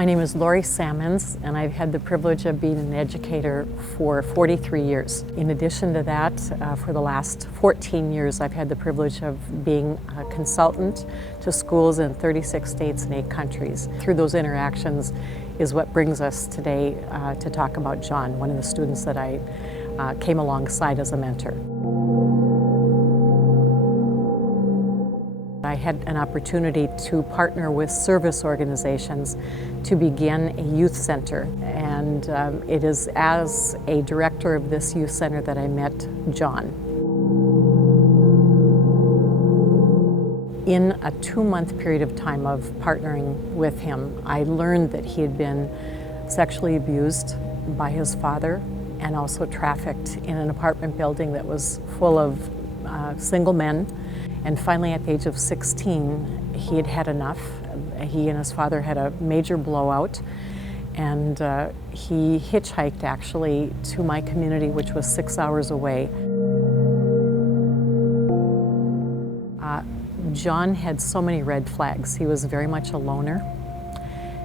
My name is Laurie Sammons, and I've had the privilege of being an educator for 43 years. In addition to that, for the last 14 years, I've had the privilege of being a consultant to schools in 36 states and 8 countries. Through those interactions is what brings us today to talk about John, one of the students that I came alongside as a mentor. I had an opportunity to partner with service organizations to begin a youth center, and it is as a director of this youth center that I met John. In a 2-month period of time of partnering with him, I learned that he had been sexually abused by his father and also trafficked in an apartment building that was full of single men. And finally, at the age of 16, he had had enough. He and his father had a major blowout, and he hitchhiked actually to my community, which was 6 hours away. John had so many red flags. He was very much a loner.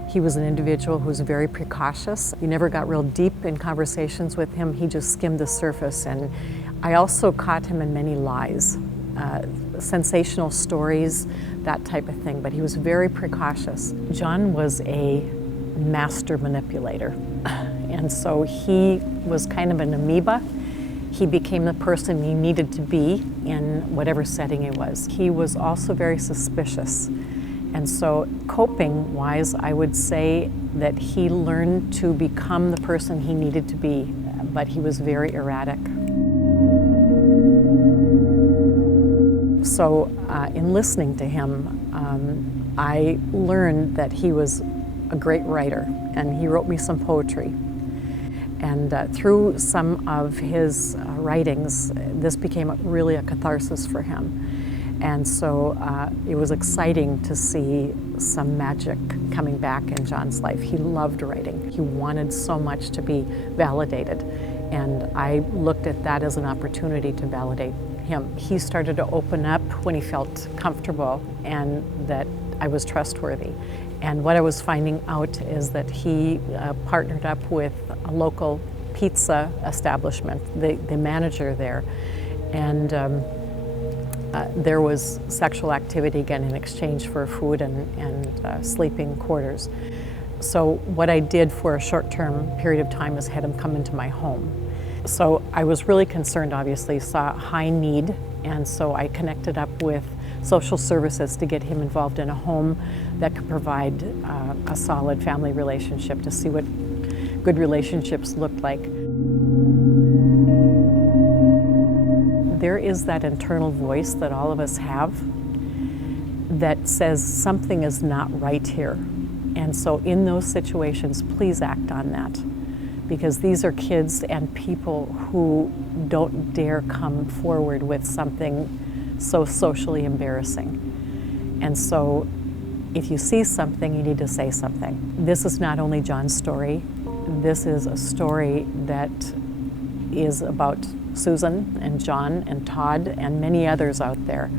He was an individual who was very precautious. You never got real deep in conversations with him. He just skimmed the surface. And I also caught him in many lies. Sensational stories, that type of thing, but he was very precautious. John was a master manipulator, and so he was kind of an amoeba. He became the person he needed to be in whatever setting it was. He was also very suspicious, and so coping-wise, I would say that he learned to become the person he needed to be, but he was very erratic. So in listening to him, I learned that he was a great writer, and he wrote me some poetry. And through some of his writings, this became really a catharsis for him. And so it was exciting to see some magic coming back in John's life. He loved writing. He wanted so much to be validated. And I looked at that as an opportunity to validate him. He started to open up when he felt comfortable and that I was trustworthy. And what I was finding out is that he partnered up with a local pizza establishment, the manager there, and there was sexual activity again in exchange for food and sleeping quarters. So what I did for a short-term period of time is had him come into my home. So I was really concerned, obviously, saw high need, and so I connected up with social services to get him involved in a home that could provide a solid family relationship, to see what good relationships looked like. There is that internal voice that all of us have that says something is not right here. And so in those situations, please act on that, because these are kids and people who don't dare come forward with something so socially embarrassing. And so if you see something, you need to say something. This is not only John's story, this is a story that is about Susan and John and Todd and many others out there.